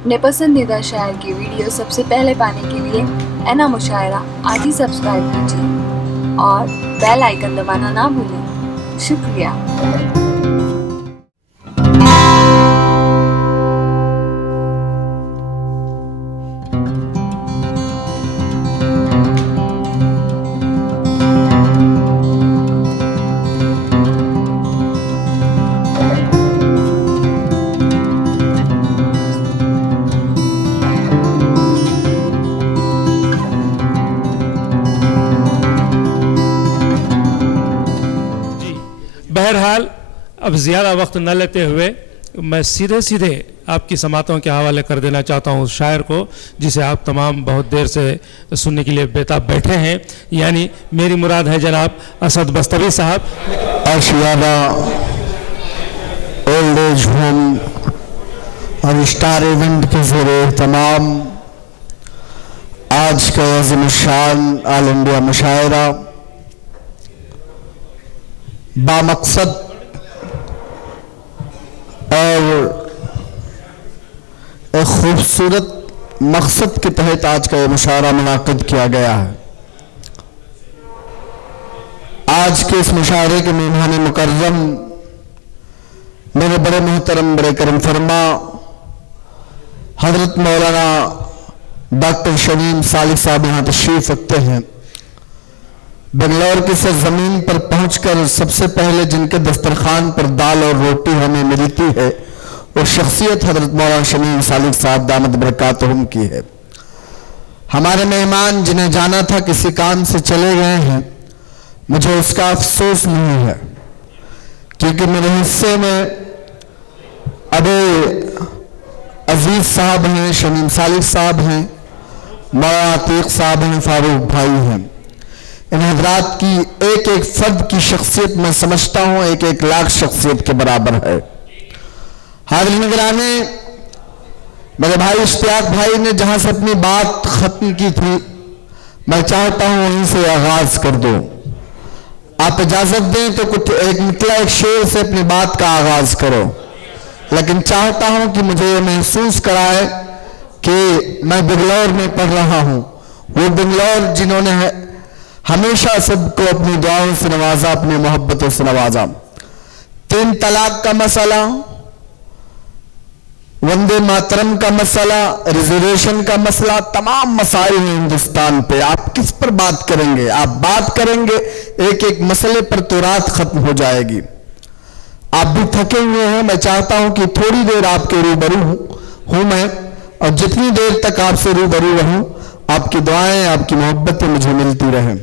अपने पसंदीदा शायर की वीडियो सबसे पहले पाने के लिए एना मुशायरा आज ही सब्सक्राइब कीजिए और बेल आइकन दबाना ना भूलें। शुक्रिया। बहरहाल अब ज़्यादा वक्त न लेते हुए मैं सीधे सीधे आपकी समातों के हवाले कर देना चाहता हूँ उस शायर को जिसे आप तमाम बहुत देर से सुनने के लिए बेताब बैठे हैं, यानी मेरी मुराद है जनाब असद बस्तवी साहब। आशियाना ओल्ड एज होम और स्टार इवेंट के ज़रिए तमाम आज का अज़ीम शान ऑल इंडिया मुशायरा बामकसद और एक खूबसूरत मकसद के तहत आज का ये मुशायरा मुनाकिद किया गया है। आज के इस मुशायरे के मेहमान मुकर्रम मेरे बड़े मोहतरम बड़े करम फरमा हजरत मौलाना डॉक्टर शमीम सालिक साहब यहाँ तशरीफ रखते हैं। बंगलौर की सरजमीन पर पहुंचकर सबसे पहले जिनके दस्तरखान पर दाल और रोटी हमें मिलती है वो शख्सियत हजरत मौलाना शमीम सालिक साहब दामद बरकातहुम की है। हमारे मेहमान जिन्हें जाना था किसी काम से चले गए हैं, मुझे उसका अफसोस नहीं है क्योंकि मेरे हिस्से में अबे अजीज साहब हैं, शमीम सालिक साहब हैं, मौलाना अतीक साहब हैं, फारूक भाई हैं। इन हजरात की एक एक फर्द की शख्सियत मैं समझता हूं एक एक लाख शख्सियत के बराबर है। हाजिर निगराने मेरे भाई इश्तियाक भाई ने जहां से अपनी बात खत्म की थी मैं चाहता हूं वहीं से आगाज कर दूं। आप इजाजत दें तो कुछ एक शेर से अपनी बात का आगाज करो, लेकिन चाहता हूं कि मुझे ये महसूस कराए कि मैं बंगलौर में पढ़ रहा हूं। वो बंगलौर जिन्होंने हमेशा सबको अपनी दुआओं से नवाजा, अपनी मोहब्बतों से नवाजा। 3 तलाक का मसला, वंदे मातरम का मसला, रिजर्वेशन का मसला, तमाम मसाइल हैं हिंदुस्तान पे। आप किस पर बात करेंगे? आप बात करेंगे एक एक मसले पर तो रात खत्म हो जाएगी। आप भी थके हुए हैं। मैं चाहता हूं कि थोड़ी देर आपके रूबरू हूं मैं, और जितनी देर तक आपसे रूबरू रहूं आपकी दुआएं आपकी मोहब्बतें मुझे मिलती रहें।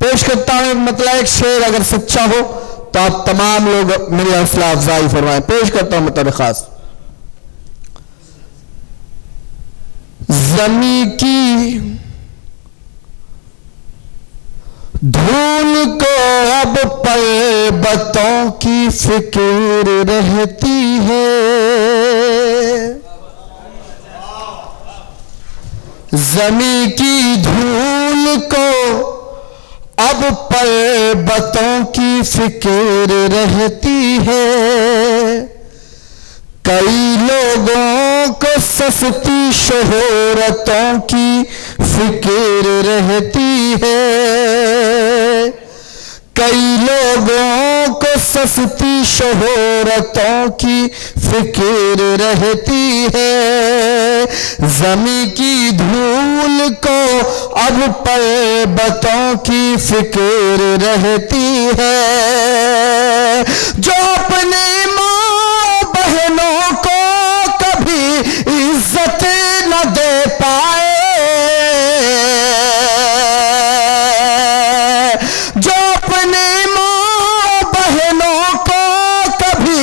पेश करता हूं मतलब एक शेर, अगर सच्चा हो तो आप तमाम लोग मेरी हौसला अफजाई फरमाएं। पेश करता हूं मतलब खास। ज़मीं की धूल को अब पर्वतों की फिक्र रहती है। ज़मीं की धूल को अब पर्वतों की फिक्र रहती है। कई लोगों को सस्ती शोहरतों की फिक्र रहती है। कई लोगों को सस्ती शोहरतों की फिक्र रहती है। ज़मीं की धूल को अब पर्वतों की फिक्र रहती है। जो अपने माँ बहनों को कभी इज्जत न दे पाए, जो अपने माँ बहनों को कभी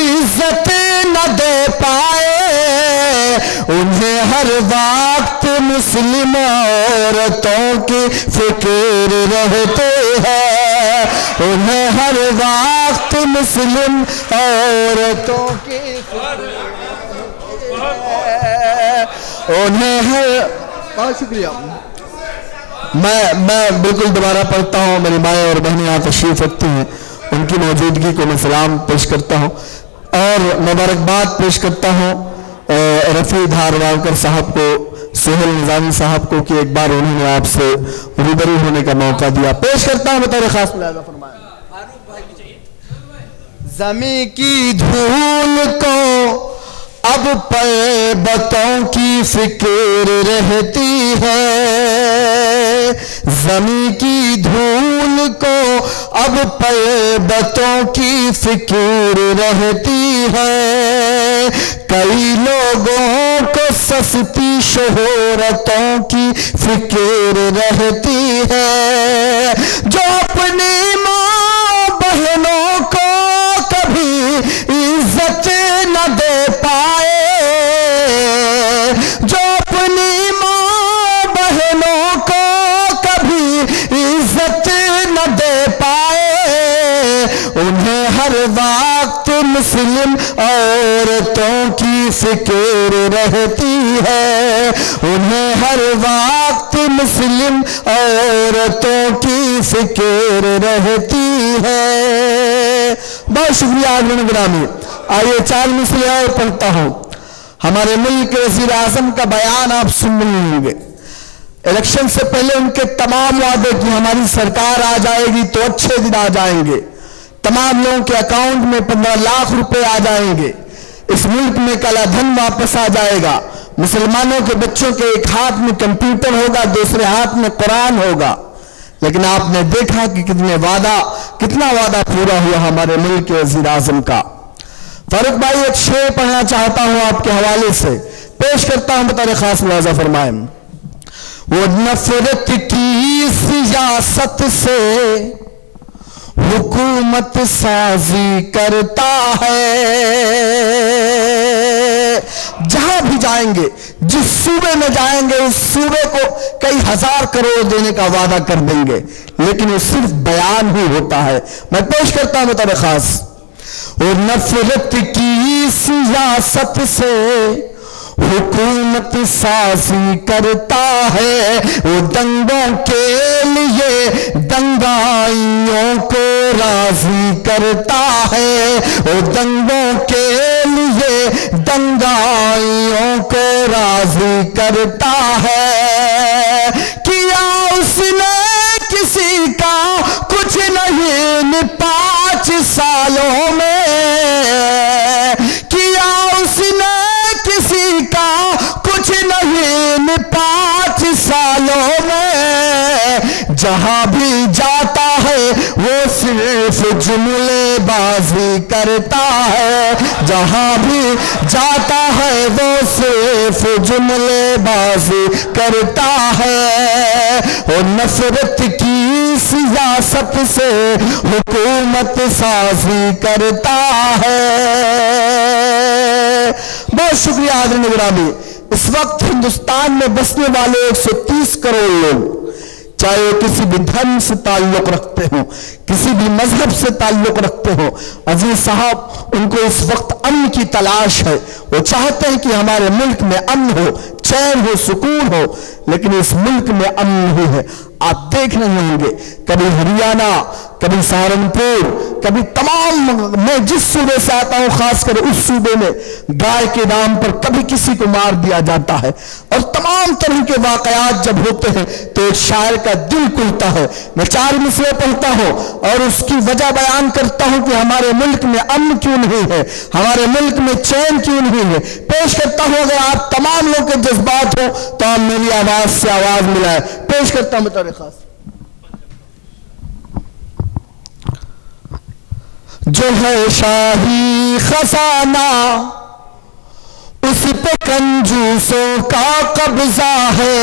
इज्जत न दे पाए, उन्हें हर वक्त मुस्लिम औरतों की फिक्र रहते हैं। उन्हें हर वक्त मुस्लिम औरतों की फिक्र उन्हें हर। बहुत शुक्रिया। मैं बिल्कुल दोबारा पढ़ता हूँ। मेरी माएँ और बहनें यहाँ तशरीफ रखती हैं, उनकी मौजूदगी को मैं सलाम पेश करता हूँ और मुबारकबाद पेश करता हूँ रफ़ी धारवाड़कर साहब को, सोहेल निजामी साहब को कि एक बार उन्होंने आपसे रूबरू होने का मौका दिया। पेश करता हूं बतौर खास मुलाहिज़ा फरमाया। ज़मीं की धूल को अब पर्वतों की फिक्र रहती है, ज़मीं की धूल को अब पर्वतों की फिक्र रहती है। कई लोगों को सस्ती शोहरतों की फिक्र रहती है, जो अपनी माँ बहनों को कभी इज्जत न दे पाए, जो अपनी माँ बहनों को कभी इज्जत न दे पाए, उन्हें हर वक्त मुस्लिम औरतों की फिक्र रहती है, उन्हें हर वक्त मुस्लिम औरतों की फिक्र रहती है। बहुत शुक्रिया ग्रामी। आइए 4 मिसरे और पढ़ता हूं। हमारे मुल्क के वज़ीर आज़म का बयान आप सुन लेंगे। इलेक्शन से पहले उनके तमाम वादे कि हमारी सरकार आ जाएगी तो अच्छे दिन आ जाएंगे, तमाम लोगों के अकाउंट में 15 लाख रुपए आ जाएंगे, इस मुल्क में काला धन वापस आ जाएगा, मुसलमानों के बच्चों के एक हाथ में कंप्यूटर होगा, दूसरे हाथ में कुरान होगा। लेकिन आपने देखा कि कितना वादा पूरा हुआ हमारे मुल्क के वज़ीर आज़म का। फारूक भाई एक शेर पढ़ना चाहता हूं आपके हवाले से, पेश करता हूं बतौर खास मुलाहिज़ा फरमाएं। वो नफरत की सियासत से हुकूमत साजी करता है, जहां भी जाएंगे, जिस सूबे में जाएंगे उस सूबे को कई हजार करोड़ देने का वादा कर देंगे, लेकिन वो सिर्फ बयान ही होता है। मैं पेश करता हूं बतौर खास। और नफरत की सियासत से हुकूमत साजी करता है, वो दंगों के लिए दंगाइयों को राजी करता है, वो दंगों के लिए दंगाइयों को राजी करता है। किया उसने किसी का कुछ नहीं 5 सालों में, किया उसने किसी का कुछ नहीं 5 सालों में। जहां भी जाता है वो सिर्फ जुमलेबाजी करता है, जहां भी जाता है वो सिर्फ जुमलेबाजी करता है। और नफरत की सियासत से हुकूमत साजी करता है। बहुत शुक्रिया आदरणीय गिरामी। इस वक्त हिंदुस्तान में बसने वाले 130 करोड़ लोग, चाहे वो किसी भी धर्म से ताल्लुक रखते हो, किसी भी मजहब से ताल्लुक रखते हो, अजीज साहब उनको इस वक्त अमन की तलाश है। वो चाहते हैं कि हमारे मुल्क में अमन हो, चैन हो, सुकून हो, लेकिन इस मुल्क में अमन नहीं है। आप देख रहे होंगे कभी हरियाणा, कभी सहारनपुर, कभी तमाम, मैं जिस सूबे से आता हूं खासकर उस सूबे में गाय के नाम पर कभी किसी को मार दिया जाता है। और तमाम तरह के वाकयात जब होते हैं तो एक शायर का दिल खुलता है। मैं 4 मिसरे पढ़ता हूं और उसकी वजह बयान करता हूं कि हमारे मुल्क में अमन क्यों नहीं है, हमारे मुल्क में चैन क्यों नहीं है। पेश करता हूं, अगर आप तमाम लोग के जज्बात हो तो आप मेरी आवाज से आवाज मिलाए। पेश करता हूं बतौर खास। जो है शाही खजाना उस पे कंजूसों का कब्जा है,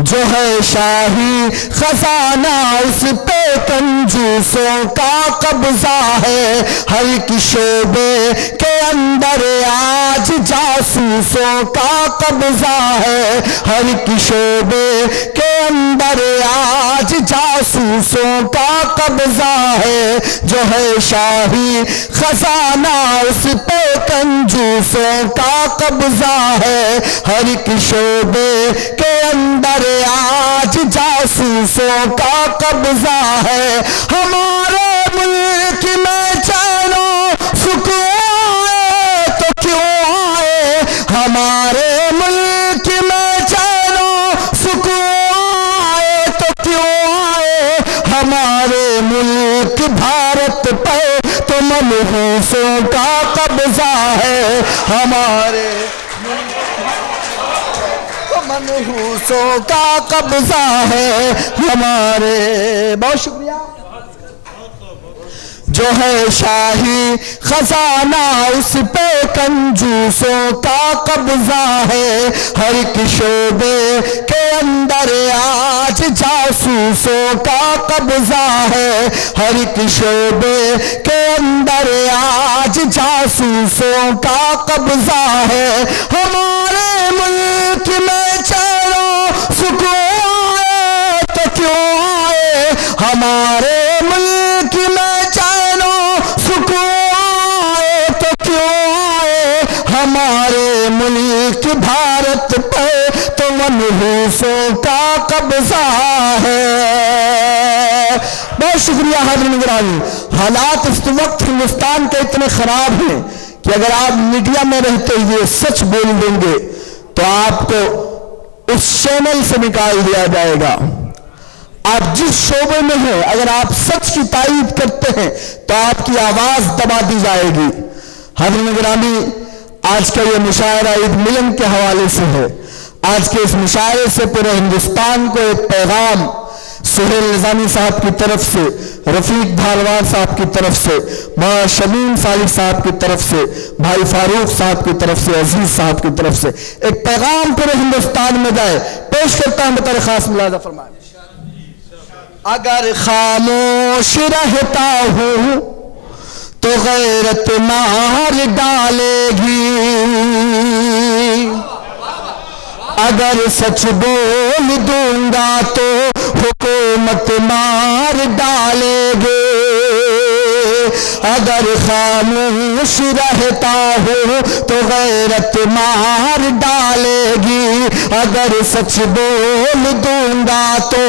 जो है शाही खजाना उस पे कंजूसों का कब्जा है। हर एक शोबे के अंदर आज जासूसों का कब्जा है, हर एक शोबे के अंदर आज जासूसों का कब्जा है। जो है शाही खजाना उस पे कंजूसों का कब्जा है, हर एक शोबे के अंदर आज जासूसों का कब्जा है। हमारे मुल्क में चैनो सुकून हमारे मुल्क में चैनो सुकून आए तो क्यों आए, हमारे मुल्क भारत पे तो मनहूसों का कब्जा है, हमारे मनहूसों का कब्जा है हमारे। बहुत शुक्रिया। जो है शाही खजाना उस पे कंजूसों का कब्जा है, हर एक शोबे के अंदर आज जासूसों का कब्जा है, हर एक शोबे के अंदर आज जासूसों का कब्जा है। हमारे मुल्क में चैनो सुकून आए तो क्यों आए, हमारे मुल्क में चैनो सुकून आए तो क्यों आए, हमारे मुल्क भारत पे तो मनहूसों का कब्जा है। बहुत शुक्रिया हाज़िरीन गिरामी। हालात इस वक्त हिंदुस्तान के इतने खराब हैं कि अगर आप मीडिया में रहते हुए सच बोल देंगे तो आपको उस चैनल से निकाल दिया जाएगा। आप जिस शोबे में हैं अगर आप सच की तारीफ करते हैं तो आपकी आवाज दबा दी जाएगी। हाज़िरीन गिरामी, आज का ये मुशायरा ईद मिलन के हवाले से है। आज के इस मुशायरे से पूरे हिंदुस्तान को एक पैगाम सुहेल निजामी साहब की तरफ से, रफीक भालवार साहब की तरफ से, मां शमीम सालिक साहब की तरफ से, भाई फारूक साहब की तरफ से, अजीज साहब की तरफ से एक पैगाम पूरे हिंदुस्तान में जाए। पेश करता हूं बतौर खास मुलाज़ा फरमाए। अगर खामोश रहता हूं तो गैरत मार डालेगी, अगर सच बोल दूंगा तो हुकूमत मार डालेगे, अगर खामोश रहता हूँ तो गैरत मार डालेगी, अगर सच बोल दूंगा तो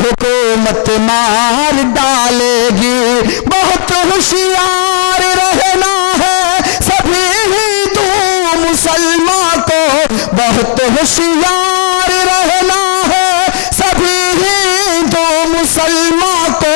हुकूमत मार डालेगी। बहुत होशियार रहना है सभी हिंदू मुसलमान को, बहुत होशियार रहना है सभी हिंदू मुसलमान को,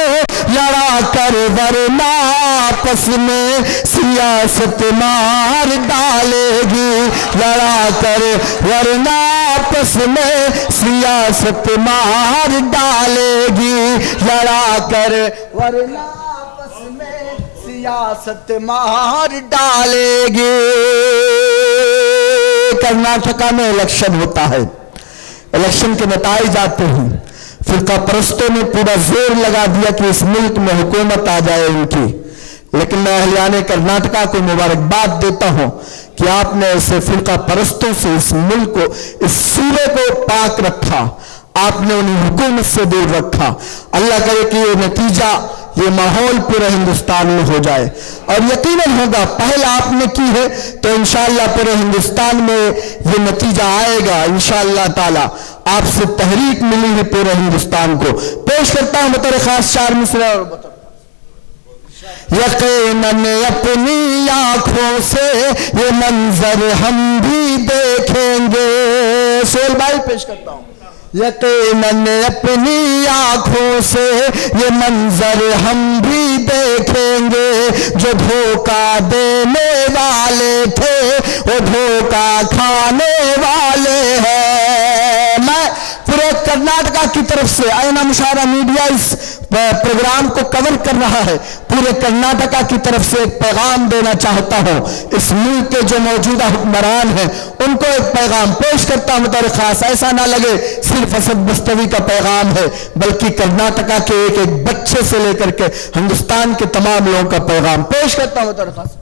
लड़ा कर वरना आपस में सियासत मार डालेगी, लड़ा कर वरना आपस में सियासत मार डालेगी, लड़ा कर वरना आपस में सियासत मार डालेगी। कर्नाटका में इलेक्शन होता है, इलेक्शन के नतीजे आते हैं, फिरका परस्तों ने पूरा जोर लगा दिया कि इस मुल्क में हुकूमत आ जाए उनकी। लेकिन मैं अहलियाने कर्नाटका को मुबारकबाद देता हूं कि आपने ऐसे फिरका परस्तों से इस मुल्क को, इस सूबे को पाक रखा, आपने उन्हें हुकूमत से दूर रखा। अल्लाह करे कि ये नतीजा, ये माहौल पूरे हिंदुस्तान में हो जाए और यकीनन होगा। पहल आपने की है तो इंशाअल्लाह पूरे हिंदुस्तान में ये नतीजा आएगा इंशाअल्लाह ताला। आपसे तहरीक मिली है पूरे हिंदुस्तान को। पेश करता हूं बतौर खास 4 मिसरा और बतौर यकीनन अपनी आंखों से ये मंजर हम भी देखेंगे। सोहेल भाई पेश करता हूं। यकीनन अपनी आंखों से ये मंजर हम भी देखेंगे, जो धोखा देने वाले थे वो धोखा खाने वाले हैं। मैं पूरे कर्नाटका की तरफ से आईना मुशायरा मीडिया इस प्रोग्राम को कवर कर रहा है, पूरे कर्नाटका की तरफ से एक पैगाम देना चाहता हूं। इस मुल्क के जो मौजूदा हुक्मरान हैं उनको एक पैगाम पेश करता हूं बतौर खास। ऐसा ना लगे सिर्फ असद बस्तवी का पैगाम है, बल्कि कर्नाटका के एक एक बच्चे से लेकर के हिंदुस्तान के तमाम लोगों का पैगाम पेश करता हूं बतौर खास।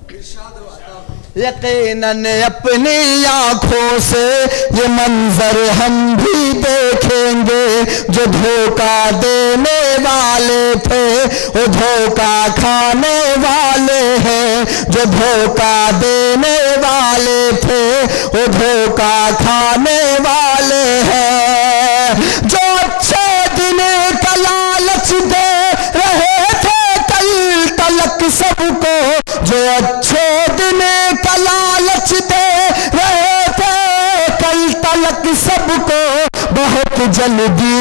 यकीनन अपनी आंखों से ये मंजर हम भी देखेंगे, जो धोखा देने वाले थे वो धोखा खाने वाले हैं, जो धोखा देने वाले थे वो धोखा खाने वाले हैं। जो अच्छे दिन का लालच दे रहे थे कल तलक सबको, जो अच्छे दिन का लालच दे रहे थे मुतल्लक सबको बहुत जल्दी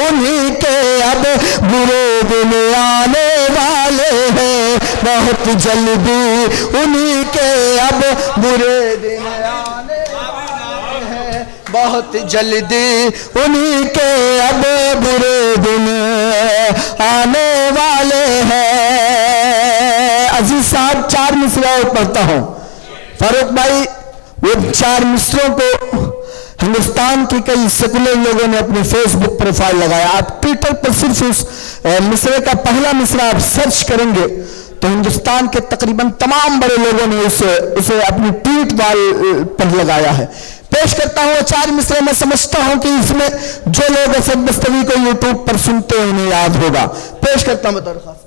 उन्हीं के अब बुरे दिन आने वाले हैं, बहुत जल्दी उन्हीं के अब बुरे दिन आने वाले हैं, बहुत जल्दी उन्हीं के अब बुरे दिन आने वाले हैं। अजीज साहब, 4 मिसरा पढ़ता हूं। फारूक भाई, वो 4 मिसरों को हिंदुस्तान के कई सेकुलर लोगों ने अपने फेसबुक प्रोफाइल लगाया। आप ट्विटर पर सिर्फ उस मिसरे का पहला मिसरा आप सर्च करेंगे तो हिंदुस्तान के तकरीबन तमाम बड़े लोगों ने उसे अपनी ट्वीट वाल पर लगाया है। पेश करता हूं 4 मिसरे। मैं समझता हूं कि इसमें जो लोग असद बस्तवी को यूट्यूब पर सुनते हैं उन्हें याद होगा। पेश करता हूं बतौर खास।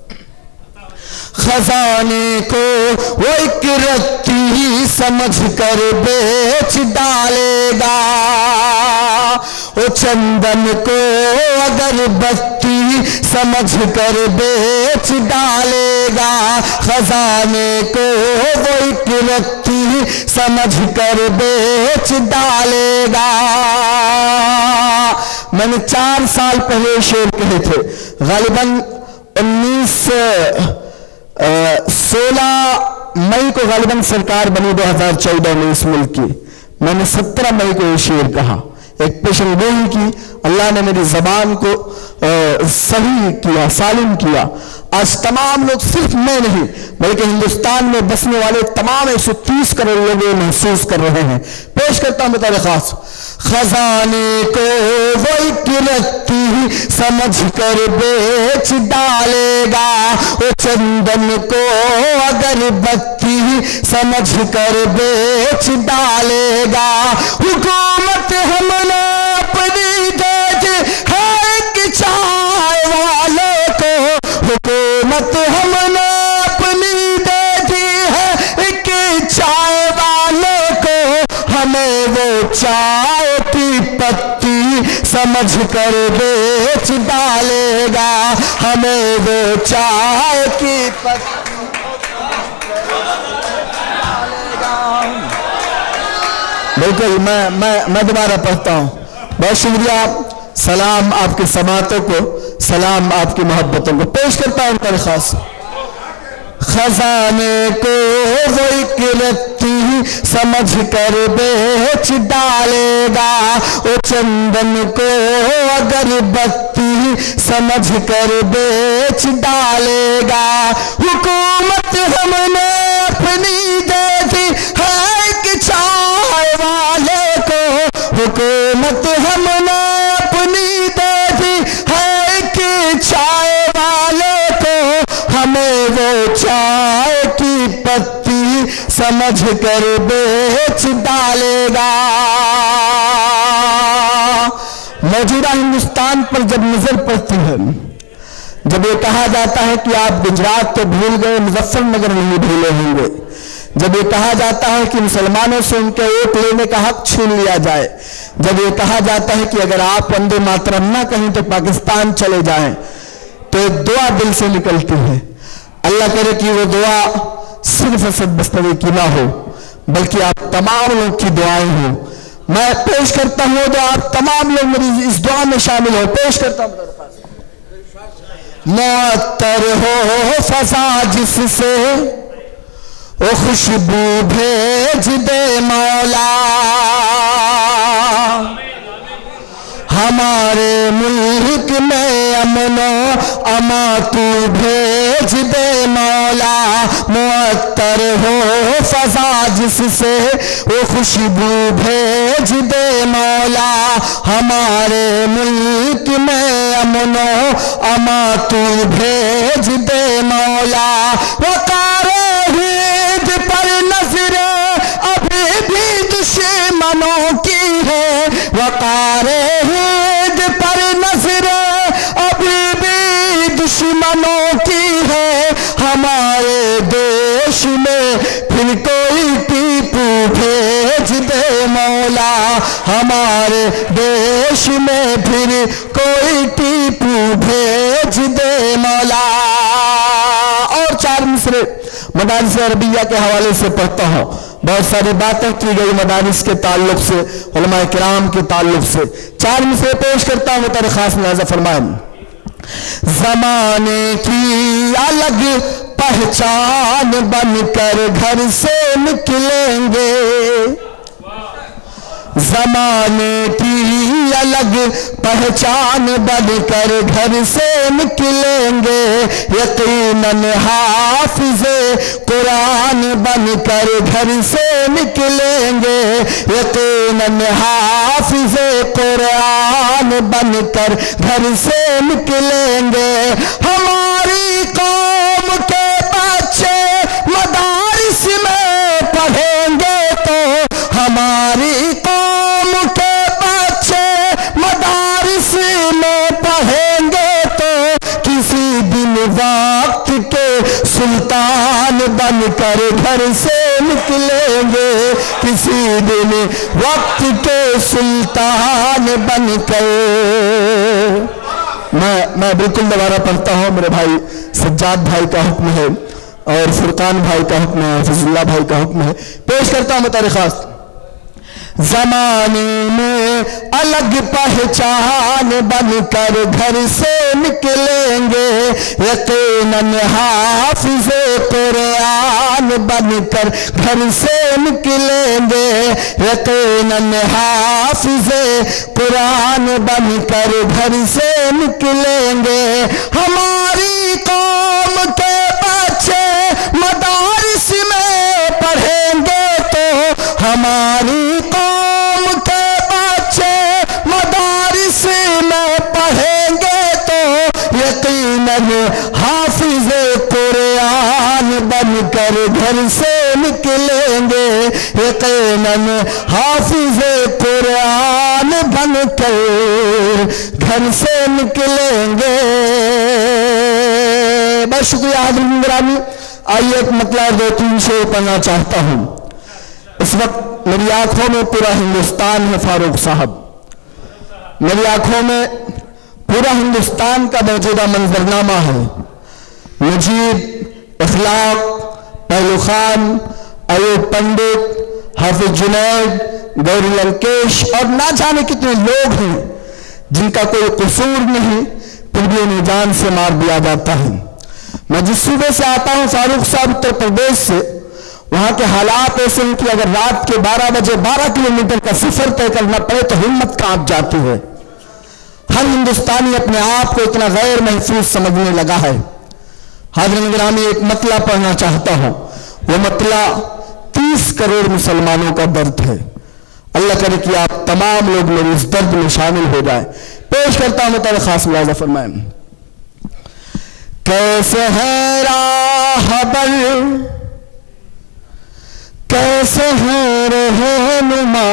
खजाने को वो एक रत्ती समझ कर बेच डालेगा, वो चंदन को अगरबत्ती समझ कर बेच डालेगा, खजाने को वो एक रत्ती समझ कर बेच डालेगा। मैंने 4 साल पहले शेर कहे थे, गालिबन 16 मई को गालिबन सरकार बनी 2014 में इस मुल्क की। मैंने 17 मई को ये शेर कहा, एक पेशन गोई की। अल्लाह ने मेरी जबान को सही किया, सालिम किया। आज तमाम लोग, सिर्फ मैं नहीं बल्कि हिंदुस्तान में बसने वाले तमाम 130 करोड़ लोग महसूस कर रहे हैं। पेश करता हूं बतौर खास। खजाने को वो एक रत्ती समझ कर बेच डालेगा, वो चंदन को अगरबत्ती समझ कर बेच डालेगा। हुकूमत हमने अपनी दे है कि चाय वाले को, हुकूमत हमने अपनी दे दी है कि चाय वाले को, हमें वो चाय की पत्ती समझ कर बेच डालेगा, हमें वो चाय की पत्ती डालेगा। बिल्कुल, मैं दोबारा पढ़ता हूँ। बहुत शुक्रिया। सलाम आपकी समातों को, सलाम आपकी मोहब्बतों को। पेश करता हूँ पर खास। खजाने को वो एक रत्ती समझ कर बेच डालेगा, वो चंदन को अगरबत्ती समझ कर बेच डालेगा। हुकूमत हमने अपनी दे दी है कि चाय वाले को, हुकूमत हमने अपनी दे दी है कि चाय वाले को, हमें वो चाय की पत्ती समझ कर बेच डालेगा। मौजूदा हिंदुस्तान पर जब नजर पड़ती है, जब ये कहा जाता है कि आप गुजरात तो भूल गए, मुजफ्फरनगर नहीं भूले होंगे, जब ये कहा जाता है कि मुसलमानों से उनके वोट लेने का हक छीन लिया जाए, जब ये कहा जाता है कि अगर आप वंदे मातरम ना कहीं तो पाकिस्तान चले जाएं, तो एक दुआ दिल से निकलती है। अल्लाह करे कि वो दुआ सिर्फ असद बस्तवी की ना हो, बल्कि आप तमाम लोग की दुआएं हो। मैं पेश करता हूं तो आप तमाम लोग मेरी इस दुआ में शामिल हो। पेश करता हूं। मुअत्तर हो फसा जिससे ओ खुशबू भेज दे मौला, हमारे मुल्क में अमनो अमा तू भेज दे मौला। मुअत्तर हो फजा जिससे वो खुशबू भेज दे मौला, हमारे मुल्क में अमनो अमा तू भेज दे मौला। वकारे हिंद पर नजरे अभी भी दुश्मनों की है, वकारे हिंद पर नजरे अभी भी दुश्मनों की है, हमारे देश में फिर कोई टीपू भेज दे मौला, हमारे देश में फिर कोई टीपू भेज दे मौला। और 4 मिसरे मदारिस अरबिया के हवाले से पढ़ता हूँ। बहुत सारी बातें की गई मदारिस के ताल्लुक से, उलमाए किराम के ताल्लुक से। 4 मिसरे पेश करता हूं, तेरे खास मुलाज़ा फरमाएं। जमाने की अलग पहचान बनकर घर से निकलेंगे, जमाने की अलग पहचान बनकर घर से निकलेंगे, यकीनन हाफिज़े कुरान बनकर घर से निकलेंगे, यकीनन हाफिज़े कुरान बनकर घर से निकलेंगे। हमारी कौम के बच्चे मदारिस में पढ़ेंगे तो, हमारी कौम के बच्चे मदारिस में पढ़ेंगे तो, किसी दिन वक्त के सुल्तान बनकर घर से निकलेंगे, किसी दिन वक्त के सुल्तान बनकर। मैं बिल्कुल दोबारा पढ़ता हूँ। मेरे भाई सज्जाद भाई का हुक्म है और फुरकान भाई का हुक्म है, फजलुल्लाह भाई का हुक्म है। पेश करता हूँ मुतारिख खास। जमाने में अलग पहचान बनकर घर से निकलेंगे, यकीनन हाफिज़े कुरान बनकर घर से निकलेंगे, यकीनन हाफिज़े कुरान बनकर घर से निकलेंगे। हमारी कौम के बच्चे मदारिस में पढ़ेंगे तो, हमारी हाफिज़े कुरान बनकर घर से निकलेंगे, यकीनन हाफिज़े कुरान बनकर घर से निकलेंगे। बहुत शुक्रिया हाज़रीन गिरामी। आइए एक मतलब 2-3 शेर पढ़ना चाहता हूँ। इस वक्त मेरी आंखों में पूरा हिंदुस्तान है फारूक साहब, मेरी आंखों में पूरा हिंदुस्तान का मौजूदा मंजरनामा है। मुजीब, इखलाक, पहलू खान, अयूब पंडित, हाफिज जुनैद, गौरी लंकेश और ना जाने कितने लोग हैं जिनका कोई कसूर नहीं, फिर भी उन्हें जान से मार दिया जाता है। मैं जिस सूबे से आता हूँ फारूक साहब, उत्तर प्रदेश से, वहाँ के हालात ऐसे हैं कि अगर रात के 12 बजे 12 किलोमीटर का सफर तय करना पड़े तो हिम्मत कांप जाती है। हर हिंदुस्तानी अपने आप को इतना गैर महफूज समझने लगा है। हाज़रीन गिरामी, एक मतला पढ़ना चाहता हूं। वो मतला 30 करोड़ मुसलमानों का दर्द है। अल्लाह करे कि आप तमाम लोग मेरे इस दर्द में शामिल हो जाए। पेश करता हूं तेरे खास मुलाज़ा फरमाएं। कैसे है राहबर, कैसे है रहनुमा,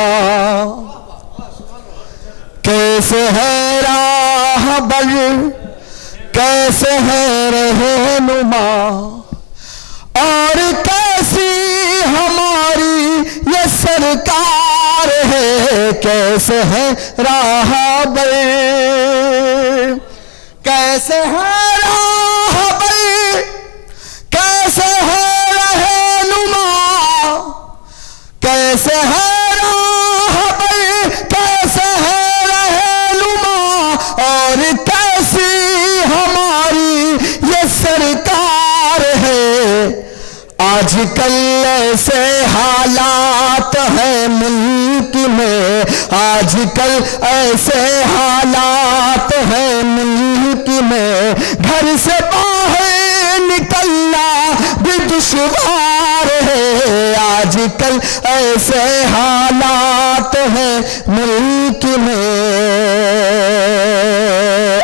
कैसे है राहबर, कैसे है रहनुमा, और कैसी हमारी ये सरकार है। कैसे है राहबर, कैसे है राहबर, कैसे है रहनुमा, कैसे है आजकल ऐसे हालात हैं मुल्क में, आजकल ऐसे हालात हैं मुल्क में, घर से बाहर निकलना भी दुश्वार है। आजकल ऐसे हालात हैं मुल्क में।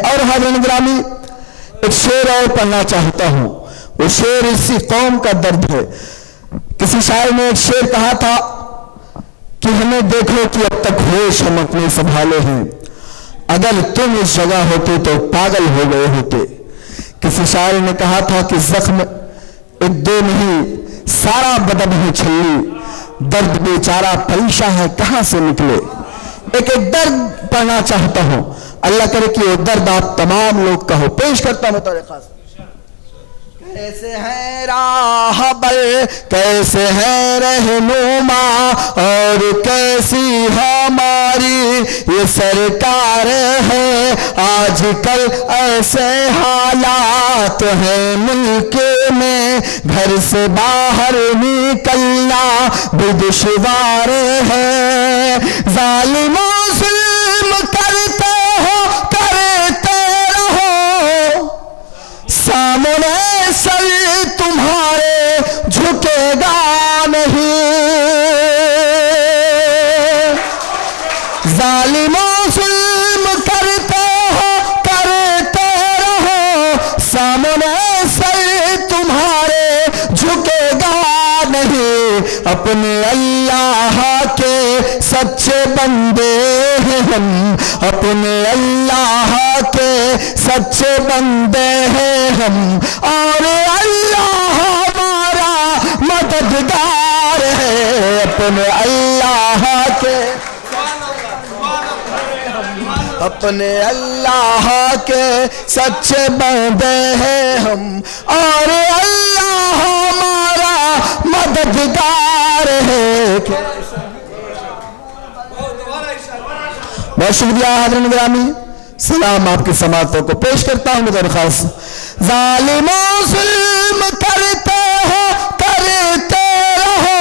और हाज़रीन गिरामी, एक शेर और पढ़ना चाहता हूँ। वो शेर इसी कौम का दर्द है। किसी शायर ने एक शेर कहा था कि हमें देखो कि अब तक होश हम अपने संभाले हैं, अगर तुम इस जगह होते तो पागल हो गए होते। किसी शायर ने कहा था कि जख्म एक दो नहीं सारा बदन है छल्ली, दर्द बेचारा परीशा है कहां से निकले। एक एक दर्द पढ़ना चाहता हूं, अल्लाह करे कि वो दर्द आप तमाम लोग का हो। पेश करता हूं तारे खास कैसे है राहबर, कैसे है रहनुमा, और कैसी हमारी ये सरकार है। आजकल ऐसे हालात हैं मुल्क में, घर से बाहर निकलना भी दुश्वार है। जालिमों जुल्म करते हो, करते रहो, सामने सर तुम्हारे झुकेगा नहीं। जालिमों जुल्म करते हो, करते रहो, सामने सर तुम्हारे झुकेगा नहीं। अपने अल्लाह के सच्चे बंदे हैं हम, अपने अल्लाह के सच्चे बंदे हैं हम, और अल्लाह हमारा मददगार है। अपने अल्लाह के, अपने अल्लाह के सच्चे बंदे हैं हम, और अल्लाह हमारा मददगार है। बहुत शुक्रिया हाज़रीन गिरामी, सलाम आपकी समातों को पेश करता हूं दरख्वास्त। जालिमों जुल्म करते हो, करते रहो,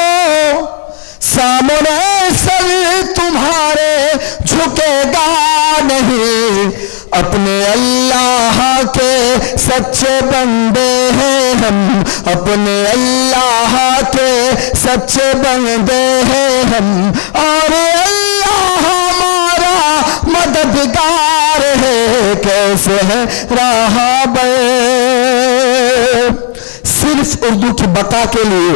सामने सर तुम्हारे झुकेगा नहीं। अपने अल्लाह के सच्चे बंदे हैं हम, अपने अल्लाह के सच्चे बंदे हैं हम, और अल्लाह हमारा मददगार है। कैसे है राहबर, सिर्फ उर्दू की बका के लिए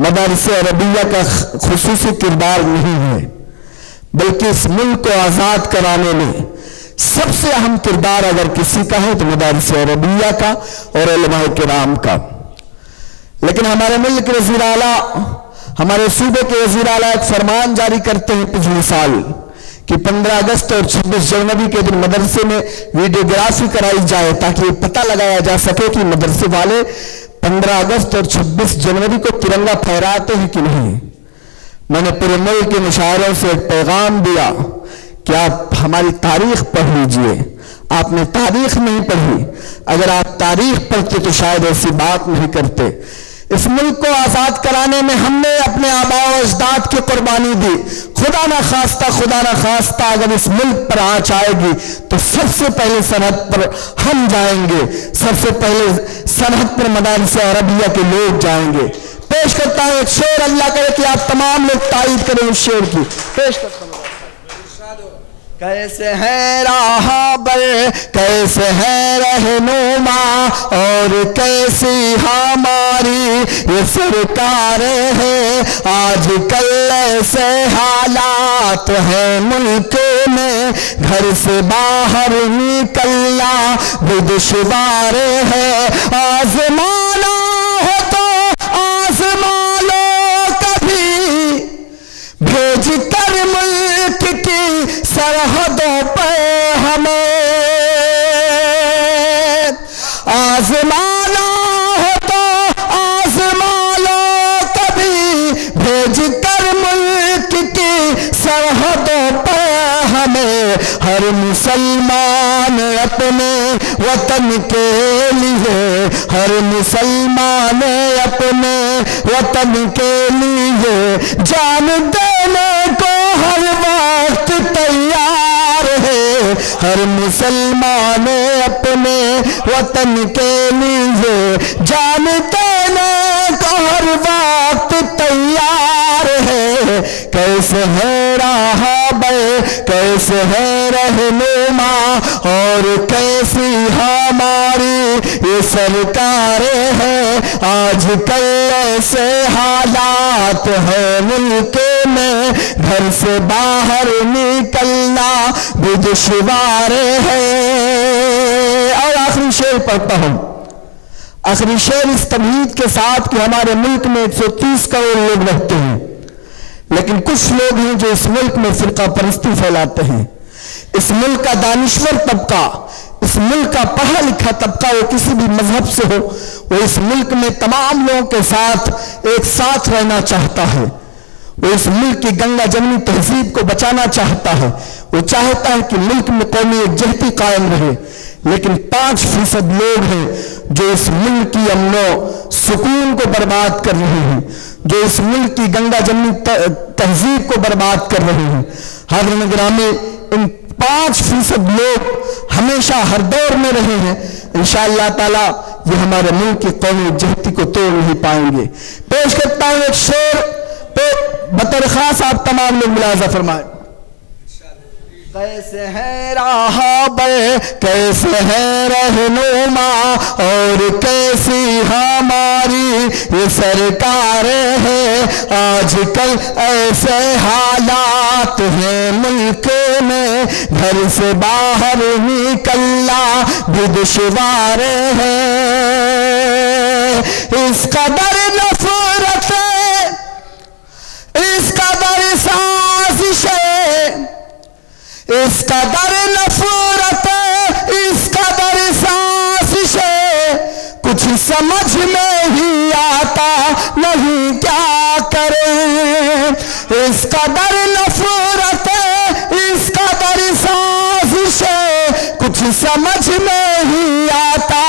मदारिस अरबिया का खुसूसी किरदार नहीं है, बल्कि इस मुल्क को आज़ाद कराने में सबसे अहम किरदार अगर किसी का है तो मदारिस अरबिया का और उलमाए किराम का। लेकिन हमारे मुल्क के वज़ीर आला, हमारे सूबे के वज़ीर आला एक फरमान जारी करते हैं पिछले साल कि 15 अगस्त और 26 जनवरी के दिन मदरसे में वीडियोग्राफी कराई जाए, ताकि पता लगाया जा सके कि मदरसे वाले 15 अगस्त और 26 जनवरी को तिरंगा फहराते हैं कि नहीं। मैंने पूरे मुल्क के मुशायरों से एक पैगाम दिया कि आप हमारी तारीख पढ़ लीजिए। आपने तारीख नहीं पढ़ी, अगर आप तारीख पढ़ते तो शायद ऐसी बात नहीं करते। इस मुल्क को आजाद कराने में हमने अपने आबा और अजदाद की कुर्बानी दी। खुदा ना खास्ता अगर इस मुल्क पर आंच आएगी तो सबसे पहले सरहद पर हम जाएंगे, सबसे पहले सरहद पर मदारिस अरबिया के लोग जाएंगे। पेश करता हूं एक शेर, अल्लाह करे कि आप तमाम लोग तारीफ करें उस शेर की। पेश करता हूं। कैसे है राहबर, कैसे है रहनुमा, और कैसी हमारी ये सरकार है। आजकल ऐसे हालात हैं मुल्क में, घर से बाहर निकलना भी दुश्वार है। आजमाना हो तो आजमा लो कभी, भेज कर मुल्क की सरहदों पर हमें। आजमाना हो तो आजमा लो कभी, भेज कर मुल्क की सरहदों पर हमें। हर मुसलमान अपने वतन के लिए, हर मुसलमान अपने वतन के लिए जान देने को हर वक्त तैयार है। हर मुसलमान अपने वतन के लिए जान देने को हर वक्त तैयार है। कैसे है राहबर, कैसे है रहनुमा, और कैसी हमारी ये सरकार है। आजकल ऐसे हालात है मुल्क में, घर से बाहर निकलना भी दुश्वार है। और आखिरी शेर पढ़ता हूं, आखिरी शेर इस तमहीद के साथ कि हमारे मुल्क में 130 करोड़ लोग रहते हैं, लेकिन कुछ लोग हैं जो इस मुल्क में फिरका परस्ती फैलाते हैं। इस मुल्क का दानिश्वर तबका, इस इस मुल्क का पढ़ा लिखा तबका हो, किसी भी मजहब से हो, वो इस मुल्क में तमाम लोगों के साथ एक साथ रहना चाहता है। वो इस मुल्क की गंगा जमनी तहजीब को बचाना चाहता है। वो चाहता है कि मुल्क में कौमी एकजहती कायम रहे। लेकिन 5% लोग हैं जो इस मुल्क की अमनो सुकून को बर्बाद कर रहे हैं, जो इस मुल्क की गंगा जमनी तहजीब को बर्बाद कर रहे हैं। हाज़िरीन गिरामी, इन 5% लोग हमेशा हर दौर में रहे हैं। इंशाअल्लाह ताला ये हमारे मुल्क की कौमी एकजहती को तोड़ नहीं पाएंगे। पेश करता हूं एक शेर पे बतौर खास आप तमाम लोग मुलाजा फरमाएं। कैसे है राहबर, कैसे है रहनुमा, और कैसी हमारी ये सरकार है। आजकल ऐसे हालात हैं मुल्क में, घर से बाहर निकलना भी दुश्वार है। इस कदर नफरत, इस कदर साजिश, इस कदर नफरत, इस कदर साजिश, कुछ समझ में ही आता नहीं क्या करें। इस कदर नफरत, इस कदर साजिश, कुछ समझ में ही आता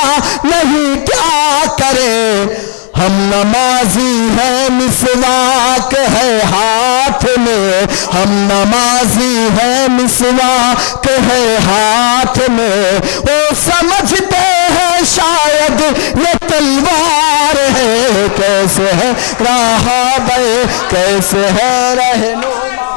नहीं क्या करें। हम नमाजी हैं, मिसवाक है हाथ में, हम नमाजी हैं, मिसवाक है हाथ में। वो समझते हैं शायद ये तलवार है। कैसे है राहबर, कैसे है रहनुमा,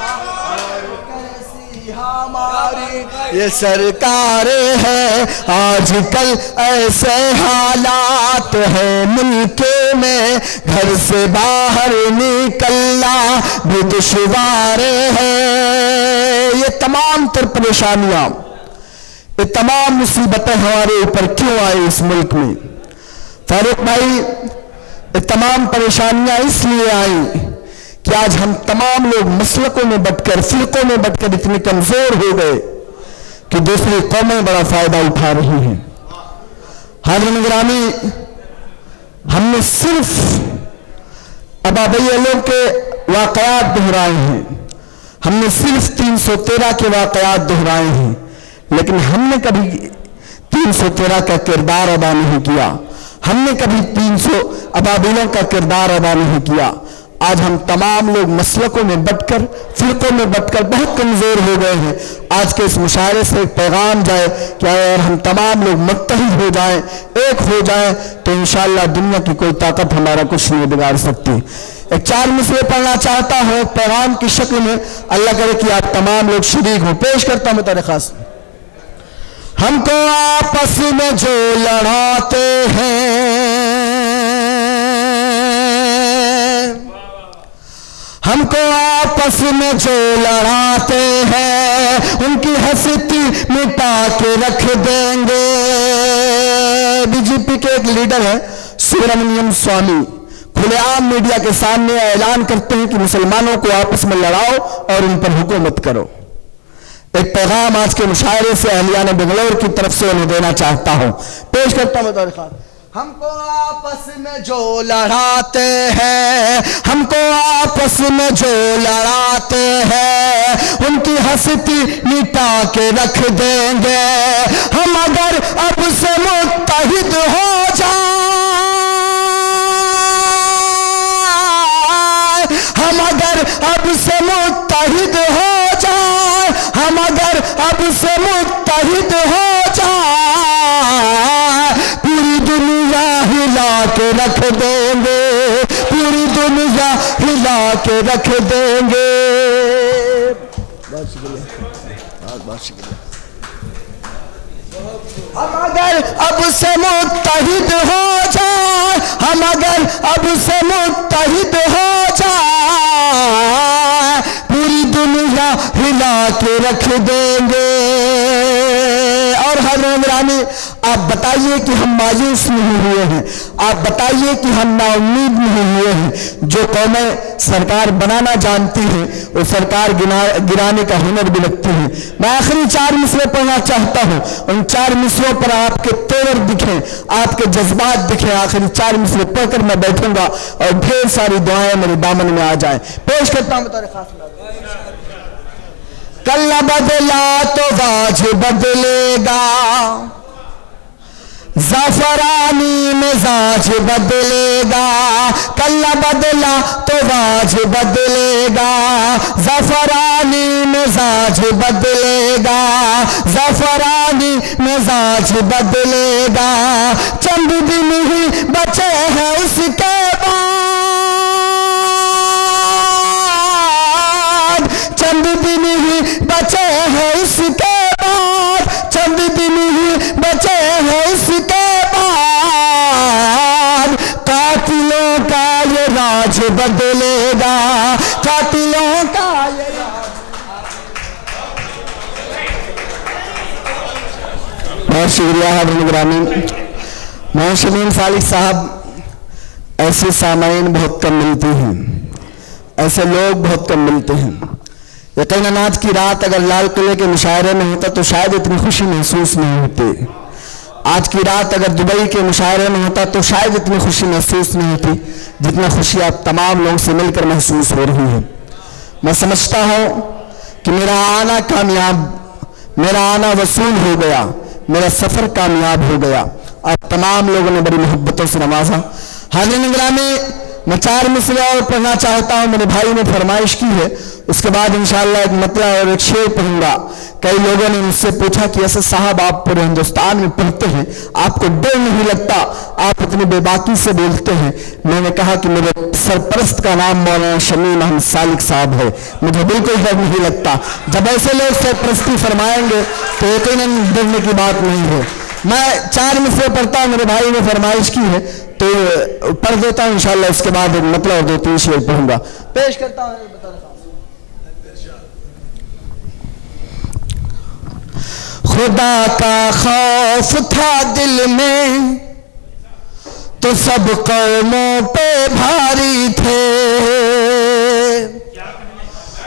कैसी हमारी ये सरकार है। आजकल ऐसे हालात है मुल्क में, घर से बाहर निकलना भी दुश्वार है। ये तमाम तर परेशानियां, ये तमाम मुसीबतें हमारे ऊपर क्यों आई इस मुल्क में? फारूक भाई, ये तमाम परेशानियां इसलिए आई कि आज हम तमाम लोग मसलकों में बटकर, फिरकों में बटकर इतने कमजोर हो गए कि दूसरी कौमें बड़ा फायदा उठा रही हैं। हाज़िरीन गिरामी, हमने सिर्फ अबाबैलों के वाक़यात दोहराए हैं, हमने सिर्फ 313 के वाक़यात दोहराए हैं, लेकिन हमने कभी 313 का किरदार अदा नहीं किया। हमने कभी 300 अबाबैलों का किरदार अदा नहीं किया। आज हम तमाम लोग मसलकों में बटकर, फिरकों में बटकर बहुत कमजोर हो गए हैं। आज के इस मुशायरे से एक पैगाम जाए कि अगर हम तमाम लोग मुत्तहिद हो जाएं, एक हो जाएं, तो इंशाअल्लाह दुनिया की कोई ताकत हमारा कुछ नहीं बिगाड़ सकती। एक 4 मिसरे पढ़ना चाहता हूं पैगाम की शक्ल में, अल्लाह करे कि आप तमाम लोग शरीक हो। पेश करता हूं तारीख खास। हमको आपस में जो लड़ाते हैं, हमको आपस में जो लड़ाते हैं, उनकी हस्ती मिटा के रख देंगे। बीजेपी के एक लीडर है सुब्रमण्यम स्वामी, खुलेआम मीडिया के सामने ऐलान करते हैं कि मुसलमानों को आपस में लड़ाओ और उन पर हुकूमत करो। एक पैगाम आज के मुशायरे से अहलियान बेंगलोर की तरफ से उन्हें देना चाहता हूं। पेश करता हूं तारीख खान। हमको आपस में जो लड़ाते हैं, हमको आपस में जो लड़ाते हैं, उनकी हस्ती मिटा के रख देंगे। हम अगर अब से मुत्तहिद हो जाए, हम अगर अब से मुत्तहिद हो जाए, हम अगर अब से मुत्तहिद हो के रख देंगे, पूरी दुनिया हिला के रख देंगे। बहुत शुक्रिया, बहुत शुक्रिया। हम अगर अब से मुत्तहिद हो जाए, हम अगर अब से मुत्तहिद हो जाए, पूरी दुनिया हिला के रख देंगे। और हज़रत रानी आप बताइए कि हम मायूस नहीं हुए हैं, आप बताइए कि हम नाउम्मीद नहीं हुए हैं। जो कौमें सरकार बनाना जानती हैं वो सरकार गिराने का हुनर भी रखती हैं। मैं आखिरी 4 मिसरे पढ़ना चाहता हूं, उन 4 मिसरों पर आपके तेवर दिखें, आपके जज्बात दिखें। आखिरी 4 मिसरे पढ़कर मैं बैठूंगा और ढेर सारी दुआएं मेरे दामन में आ जाएं। पेश करता हूं बतौर खास। कल बदला तो वाज बदलेगा, ज़फ़रानी मिज़ाज बदलेगा। कल बदला तो वाज बदलेगा, ज़फ़रानी मिज़ाज बदलेगा, ज़फ़रानी मिज़ाज बदलेगा। चंद दिन ही बचे हैं उसके बाद, चंद दिन ही बचे हैं उसके बाद, चंद दिन ही बचे हैं उसके बाद। कातिलों का ये राज बदलेगा, कातिलों का ये राज। बहुत शुक्रिया हाज़िर ग्रामीण। मोहम्मद शमीम सालिक साहब, ऐसे सामाईन बहुत कम मिलती हैं, ऐसे लोग बहुत कम मिलते हैं। यकीनन आज की रात अगर लाल किले के मुशायरे में होता तो शायद इतनी खुशी महसूस नहीं होती। आज की रात अगर दुबई के मुशायरे में होता तो शायद इतनी खुशी महसूस नहीं होती जितना खुशी आप तमाम लोगों से मिलकर महसूस हो रही है। मैं समझता हूँ कि मेरा आना कामयाब, मेरा आना वसूल हो गया, मेरा सफ़र कामयाब हो गया। आप तमाम लोगों ने बड़ी मोहब्बतों से नवाजा। हाज़िरीन ग्रामी, मैं 4 मिसरे और पढ़ना चाहता हूँ। मेरे भाई ने फरमाइश की है, उसके बाद इंशाअल्लाह एक मतलब और एक शेर पढ़ूंगा। कई लोगों ने मुझसे पूछा कि ऐसे साहब आप पूरे हिंदुस्तान में पढ़ते हैं, आपको डर नहीं लगता, आप इतनी बेबाकी से बोलते हैं। मैंने कहा कि मेरे सरपरस्त का नाम मौलाना शमीम अहमद सालिक साहब है, मुझे बिल्कुल डर नहीं लगता। जब ऐसे लोग सरपरस्ती फरमाएंगे तो यकीनन डरने की बात नहीं है। मैं 4 मिसरे पढ़ता हूँ, मेरे भाई ने फरमाइश की है तो पढ़ देता हूँ। इंशाअल्लाह इसके बाद मतलब 2-3 शेर पढ़ूंगा। पेश करता हूँ। खुदा का खौफ था दिल में तो सब कौमों पे भारी थे,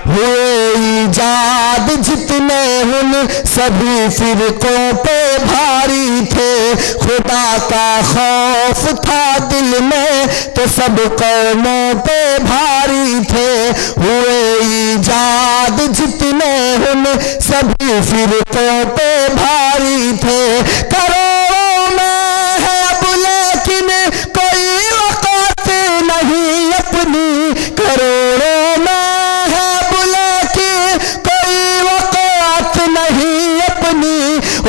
हुए ईजाद जितने उन सभी फिरकों पे भारी थे। खुदा का खौफ था दिल में तो सब कौमों पे भारी थे, हुए ईजाद जितने उन सभी फिरकों पे भारी थे। करोड़ों में है अब लेकिन कोई वक़्त नहीं अपनी, करोड़ों में है अब लेकिन कोई वक़्त नहीं अपनी।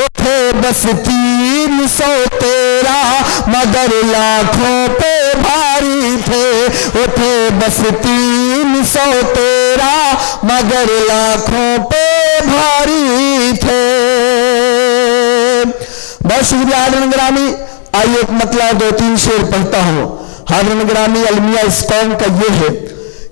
उठे बस 313 मगर लाखों पे भारी थे, उठे बस 313 मगर लाखों पे भारी थे। बहुत शुक्रिया हाज़िरीन ग्रामी। आइए एक मतलब 2-3 शेर पढ़ता हूँ। हाज़िरीन ग्रामी, अलमिया इस कौम का ये है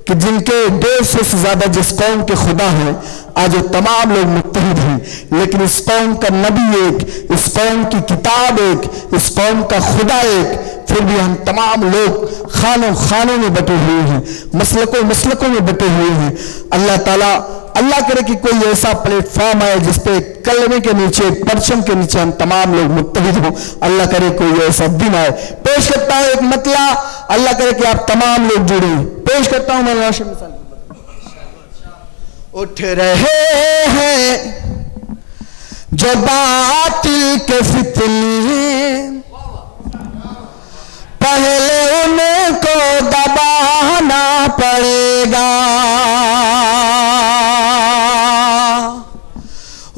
कि जिनके 150 से ज्यादा जिस कौम के खुदा हैं, आज वो तमाम लोग मुत्तहिद हैं, लेकिन इस कौम का नबी एक, इस कौम की किताब एक, इस कौम का खुदा एक, फिर भी हम तमाम लोग खानों खानों में बटे हुए हैं, मसलकों मसलकों में बटे हुए हैं। अल्लाह ताला, अल्लाह करे कि कोई ऐसा प्लेटफॉर्म आए जिसपे कलमे के नीचे, परचम के नीचे हम तमाम लोग मुत्तहिद हों। अल्लाह करे कोई ऐसा दिन आए। पेश करता हूँ एक मतला, अल्लाह करे कि आप तमाम लोग जुड़े। पेश करता हूँ मौलाना शमीम सालिक। उठ रहे हैं जो बातिल के फितने, पहले उनको दबाना पड़ेगा।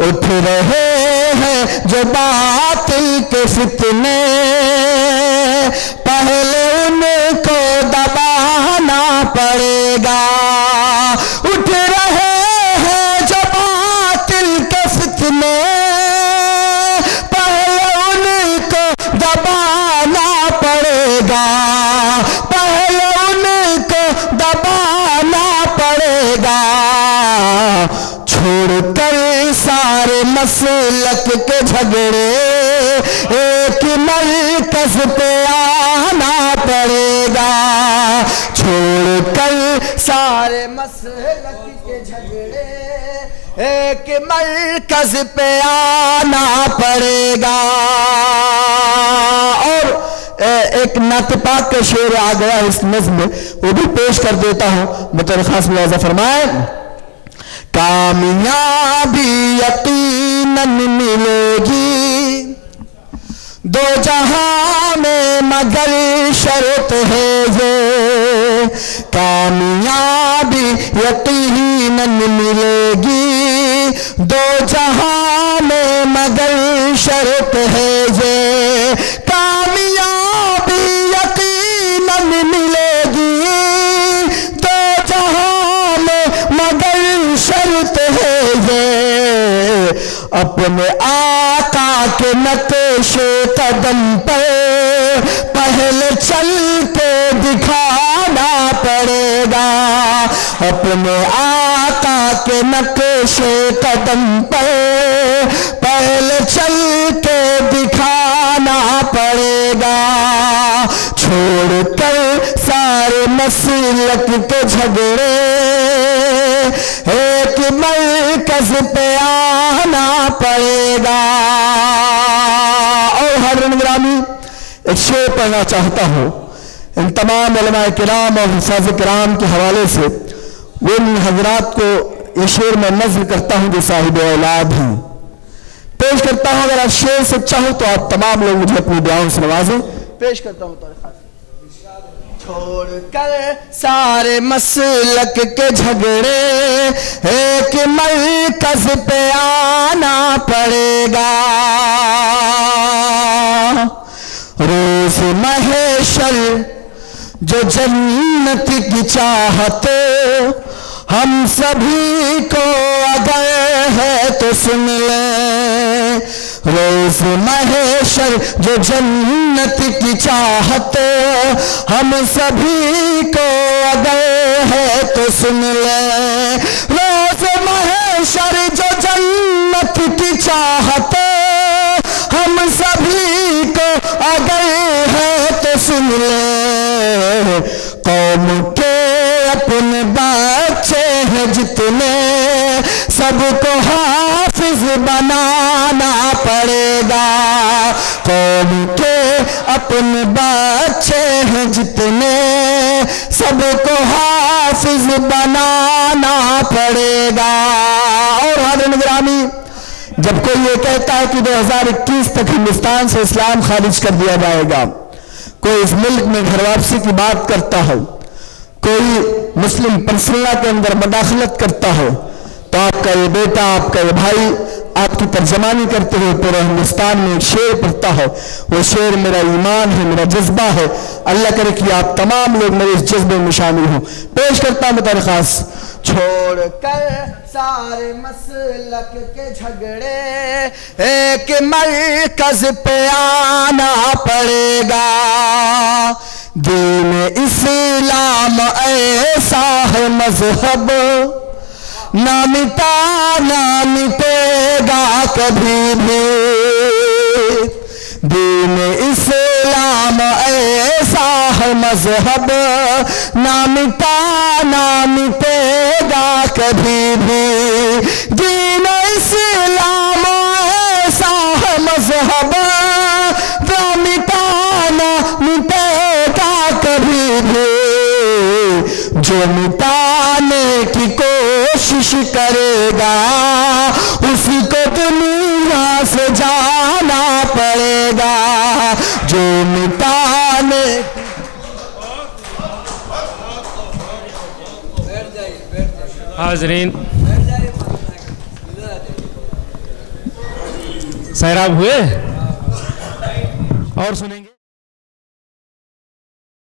उठ रहे हैं जो बातिल के फितने, पहले उनको दबाना पड़ेगा। उठ रहे हैं जो बातिल के फितने, पहले उनको दबाना पड़ेगा, पहले उनको दबाना पड़ेगा। छोड़कर सारे मसलक के झगड़े, एक मरकज पे आना पड़ेगा, छोड़कर सारे मसलक के झगड़े, एक मरकज पे आना पड़ेगा। और एक नात पाक का शेर आ गया इस नज़्म में, वो भी पेश कर देता हूं। बतौर खास मुलाज़ा फरमाए, कामयाबी यकीनन मिलेगी दो जहां में मगर शर्त है ये, कामयाबी यकीनन मिलेगी दो जहां में मगर शर्त है ये, कामयाबी यकीनन मिलेगी दो जहां में मगर शर्त है ये, अपने आका के नक्शे कदम पर पहले चल के दिखाना पड़ेगा, अपने आका के नक्शे कदम पर पहले चल के दिखाना पड़ेगा, छोड़कर सारे मसलक के झगड़े, एक मरकज पे आना पड़ेगा। और हज़रत ग्रामी एक शेर पढ़ना चाहता हूँ इन तमाम उलमाए किराम और हुफ़ाज़ किराम के हवाले से। वो इन हजरात को ये शेर मैं नज़्म करता हूँ जो साहिब औलाद हैं, पेश करता हूँ। अगर आप शेर से चाहो तो आप तमाम लोग मुझे अपनी दुआओं से नवाजें। पेश करता हूँ छोड़कर सारे मसलक के झगड़े, एक मरकज पे आना पड़ेगा, रोज़ महशर जो जन्नत की चाहते हम सभी को अगर है तो सुन ले, रोज़ महशर जो जन्नत की चाहत हम सभी को अगर है तो सुन ले, रोज़ महशर जो जन्नत की चाहत हम सभी को अगर है तो सुन ले, कौम के अपने बच्चे हैं जितने सबको हाफिज बनाना पड़ेगा, कौम के अपने बच्चे हैं जितने सबको हाफिज बनाना पड़ेगा। और हज़रत ग्रामी जब कोई ये कहता है कि 2021 तक हिंदुस्तान से इस्लाम खारिज कर दिया जाएगा, कोई इस मुल्क में घर वापसी की बात करता हो, कोई मुस्लिम पर्सनला के अंदर मदाखलत करता हो, तो आपका ये बेटा, आपका ये भाई आपकी तर्जमानी करते हुए पूरे हिंदुस्तान में एक शेर पढ़ता हो, वो शेर मेरा ईमान है, मेरा जज्बा है। अल्लाह करे कि आप तमाम लोग मेरे इस जज्बे में शामिल हों। पेश करता हूं बतौर खास, छोड़कर सारे मसलक के झगड़े, एक मरकज पे आना पड़ेगा, दीन इस्लाम ऐसा है मजहब ना मिटा ना मिटेगा कभी भी, दीन इस्लाम ऐसा है मजहब ना मिटा ना मिटेगा कभी भी, दीन इस्लाम ऐसा है मजहब ना मिटा ना मिटेगा कभी भी, जो मिटाने की कोशिश करेगा उसको दुनिया से जाना पड़ेगा, जो मिटाने हाज़रीन सैराब हुए और सुनेंगे।